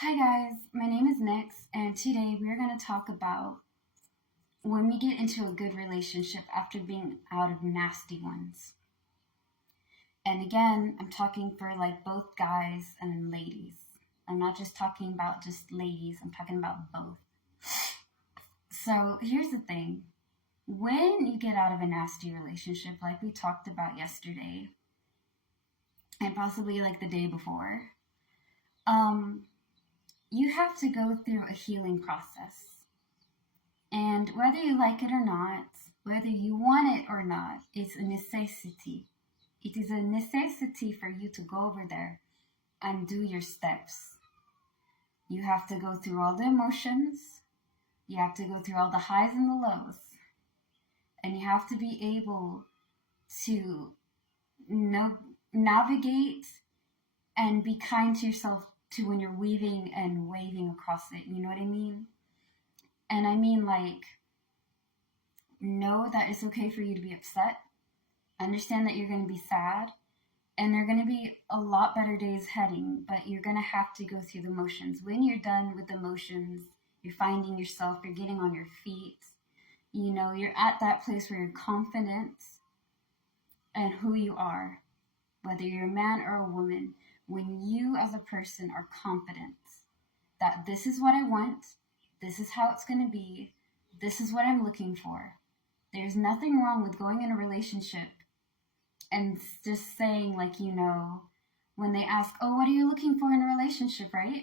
Hi guys, my name is Nix, and today we are going to talk about when we get into a good relationship after being out of nasty ones. And again, I'm talking for like both guys and ladies. I'm not just talking about just ladies, I'm talking about both. So here's the thing, when you get out of a nasty relationship, like we talked about yesterday, and possibly like the day before, um, you have to go through a healing process. And whether you like it or not, whether you want it or not, it's a necessity. It is a necessity for you to go over there and do your steps. You have to go through all the emotions, you have to go through all the highs and the lows, and you have to be able to navigate and be kind to yourself to when you're weaving and waving across it. You know what I mean? And I mean, like, know that it's okay for you to be upset. Understand that you're going to be sad. And there are going to be a lot better days heading, but you're going to have to go through the motions. When you're done with the motions, you're finding yourself, you're getting on your feet. You know, you're at that place where you're confident in who you are, whether you're a man or a woman. When you as a person are confident that this is what I want, this is how it's going to be, this is what I'm looking for. There's nothing wrong with going in a relationship and just saying, like, when they ask, oh, what are you looking for in a relationship, right?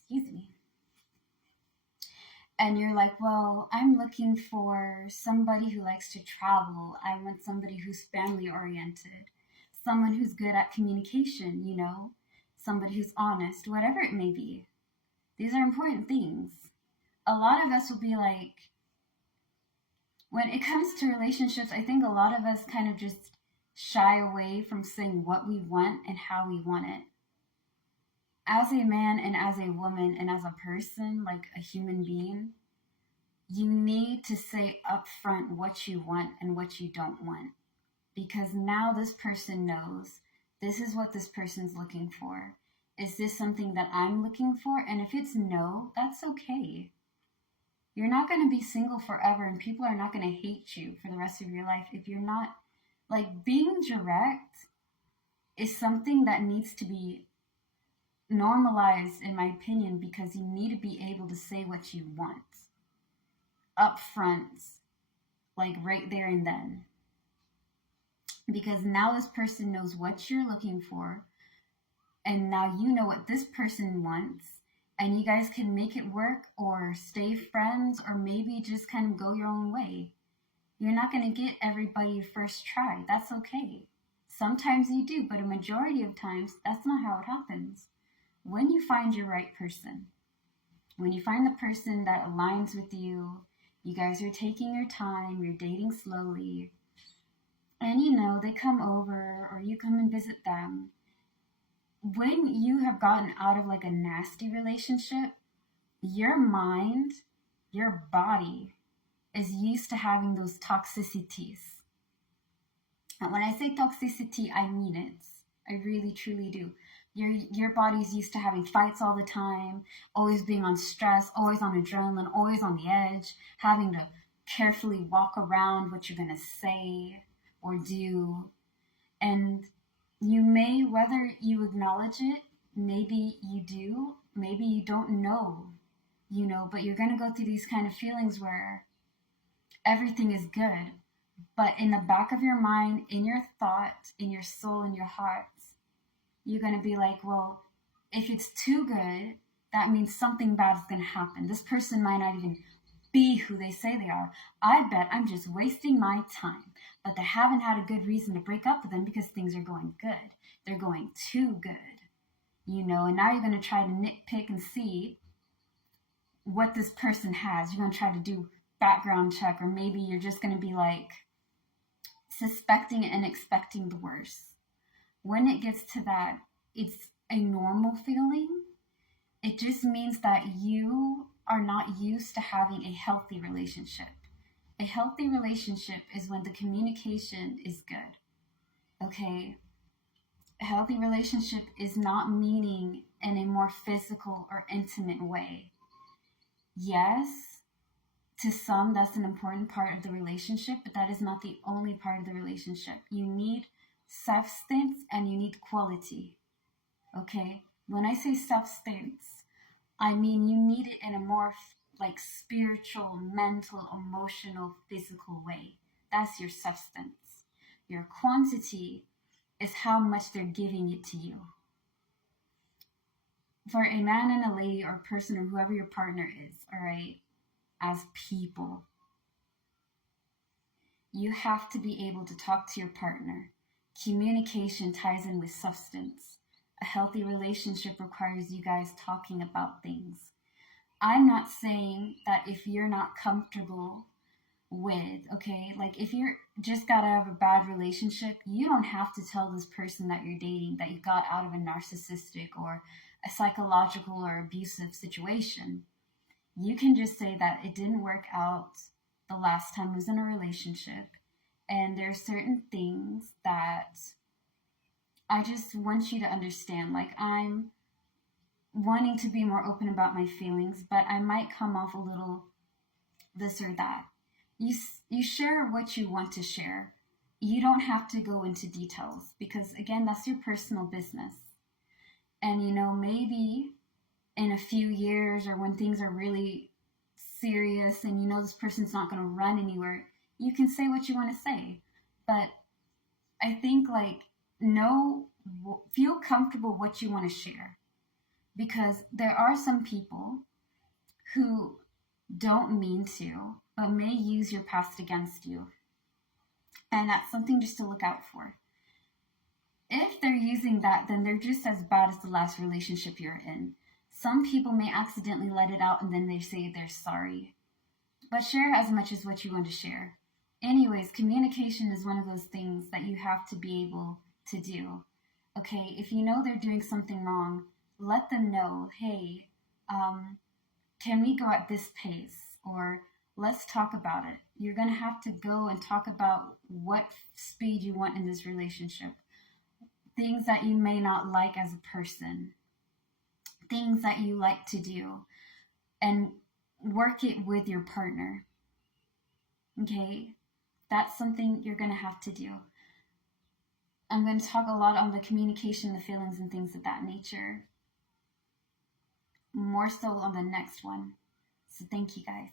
Excuse me. And you're like, well, I'm looking for somebody who likes to travel. I want somebody who's family oriented, someone who's good at communication, somebody who's honest, whatever it may be. These are important things. A lot of us will be like, when it comes to relationships, I think a lot of us kind of just shy away from saying what we want and how we want it. As a man and as a woman and as a person, like a human being, you need to say upfront what you want and what you don't want. Because now this person knows this is what this person's looking for. Is this something that I'm looking for? And if it's no, that's okay. You're not going to be single forever, and people are not going to hate you for the rest of your life if you're not. Like, being direct is something that needs to be normalized, in my opinion, because you need to be able to say what you want up front, like right there and then. Because now this person knows what you're looking for, and now you know what this person wants, and you guys can make it work or stay friends or maybe just kind of go your own way. You're not going to get everybody first try. That's okay. Sometimes you do, but a majority of times, that's not how it happens. When you find your right person, when you find the person that aligns with you, you guys are taking your time, you're dating slowly, and they come over or you come and visit them. When you have gotten out of like a nasty relationship, your mind, your body is used to having those toxicities. And when I say toxicity, I mean it. I really, truly do. Your body's used to having fights all the time, always being on stress, always on adrenaline, always on the edge, having to carefully walk around what you're going to say or do. And you may, whether you acknowledge it, maybe you do, maybe you don't know, but you're going to go through these kind of feelings where everything is good. But in the back of your mind, in your thought, in your soul, in your heart, you're going to be like, well, if it's too good, that means something bad is going to happen. This person might not even be who they say they are. I bet I'm just wasting my time. But they haven't had a good reason to break up with them because things are going good. They're going too good. And now you're going to try to nitpick and see what this person has. You're going to try to do background check, or maybe you're just going to be like suspecting and expecting the worst. When it gets to that, it's a normal feeling. It just means that you are not used to having a healthy relationship. A healthy relationship is when the communication is good. Okay? A healthy relationship is not meaning in a more physical or intimate way. Yes, to some, that's an important part of the relationship, but that is not the only part of the relationship. You need substance and you need quality. Okay? When I say substance, I mean you need it in a more like spiritual, mental, emotional, physical way. That's your substance. Your quantity is how much they're giving it to you. For a man and a lady or person or whoever your partner is, all right, as people, you have to be able to talk to your partner. Communication ties in with substance. A healthy relationship requires you guys talking about things. I'm not saying that if you're not comfortable with, okay, like if you're just got out of a bad relationship, you don't have to tell this person that you're dating that you got out of a narcissistic or a psychological or abusive situation. You can just say that it didn't work out the last time I was in a relationship, and there are certain things that I just want you to understand. Like, I'm wanting to be more open about my feelings, but I might come off a little this or that. You share what you want to share. You don't have to go into details because, again, that's your personal business. And, maybe in a few years or when things are really serious and this person's not going to run anywhere, you can say what you want to say. But I think, feel comfortable what you want to share. Because there are some people who don't mean to, but may use your past against you. And that's something just to look out for. If they're using that, then they're just as bad as the last relationship you're in. Some people may accidentally let it out and then they say they're sorry. But share as much as what you want to share. Anyways, communication is one of those things that you have to be able to do. Okay, if you know they're doing something wrong, let them know, hey, can we go at this pace? Or let's talk about it. You're going to have to go and talk about what speed you want in this relationship. Things that you may not like as a person. Things that you like to do. And work it with your partner. Okay? That's something you're going to have to do. I'm going to talk a lot on the communication, the feelings, and things of that nature. More so on the next one. So thank you guys.